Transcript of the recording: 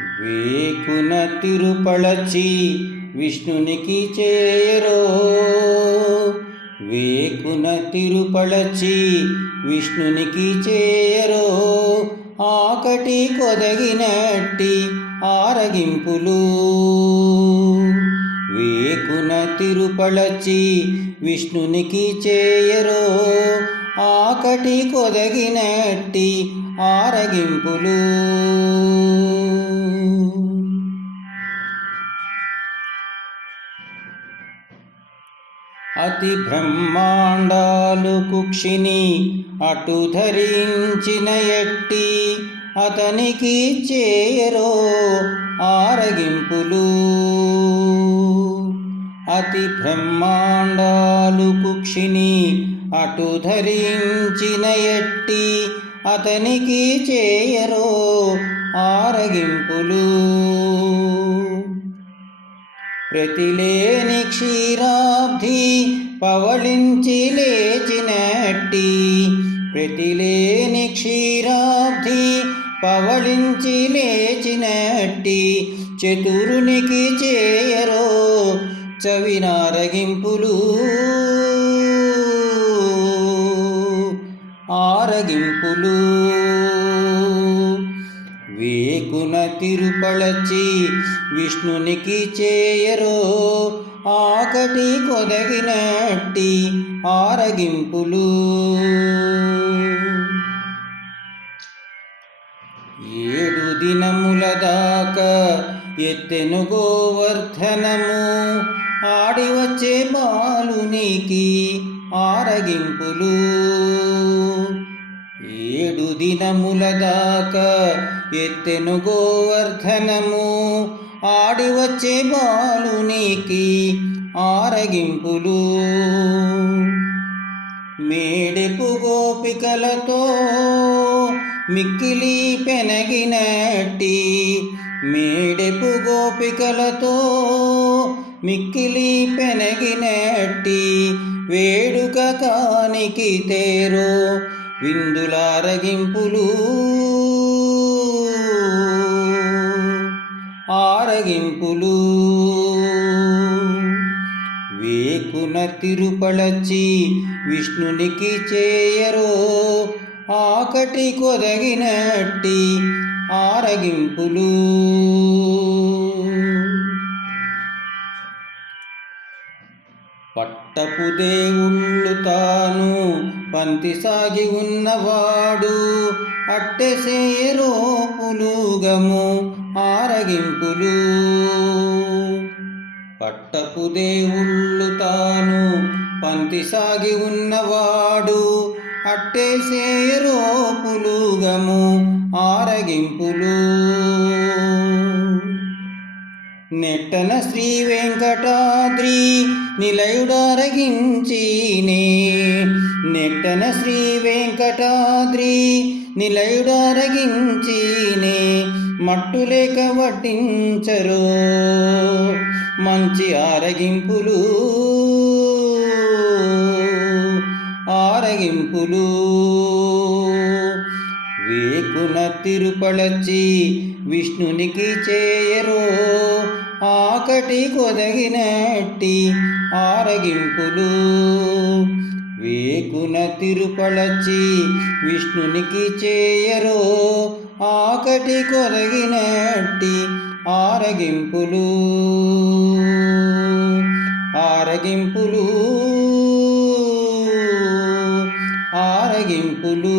వేకున తిరుపళచి విష్ణునికి చేయరో, వేకున తిరుపళచి విష్ణునికి చేయరో, ఆకటి కొదగినట్టి ఆరగింపులు. వేకున తిరుపళచి విష్ణునికి చేయరో, ఆకటి కొదగినట్టి ఆరగింపులు. అతి బ్రహ్మాండాలు కుక్షిని అటు ధరించిన ఎట్టి అతనికి చేయరో ఆరగింపులు. అతి బ్రహ్మాండాలు కుక్షిని అటు ధరించిన ఎట్టి అతనికి చేయరో ఆరగింపులు. ప్రతిలేని క్షీరాబ్ధి పవళించి లేచినట్టి, ప్రతిలేని క్షీరాబ్ధి పవళించి లేచినట్టి చతురునికి చేయరో చవినారగింపులు. ఆరగింపులు. వేకున తిరుపళచి విష్ణునికి చేయరో, ఆకటి కొదగినట్టి ఆరగింపులు. 7 దినముల దాకా ఎత్తెను గోవర్ధనము, ఆడి వచ్చే బాలునికి ఆరగింపులు. 7 దినముల దాకా ఎత్తెను గోవర్ధనము, ఆడి వచ్చే బాలునికి ఆరగింపులు. మేడెపు గోపికలతో మిక్కిలి పెనగినట్టి, మేడెపు గోపికలతో మిక్కిలి పెనగినట్టి వేడుక కానికి తేరో విందులారగింపులు. ఆరగింపులు. వేకున తిరుపళచి విష్ణునికి చేయరో, ఆకటి కొదగినట్టి ఆరగింపులు. పట్టపు దేవుళ్ళు తాను పంతి సాగి ఉన్నవాడు, అట్టెసేయరో పులుగము ఆరగింపులు. పట్టపు దేవుళ్ళు తాను పంతి సాగి ఉన్నవాడు, అట్టేసేయరో పులుగము ఆరగింపులు. నెట్టన శ్రీ వెంకటాద్రి నిలయుడారగించినే, నెట్టన శ్రీ వెంకటాద్రి నిలయుడారగించినే మట్టులేక వడ్డించరో మంచి ఆరగింపులు. ఆరగింపులు. వేకున తిరుపళచి విష్ణునికి చేయరో, ఆకటి కొదగినట్టి ఆరగింపులు. వేకున తిరుపళచి విష్ణునికి చేయరో, ఆకటి కొదగినట్టి ఆరగింపులు. ఆరగింపులు. ఆరగింపులు.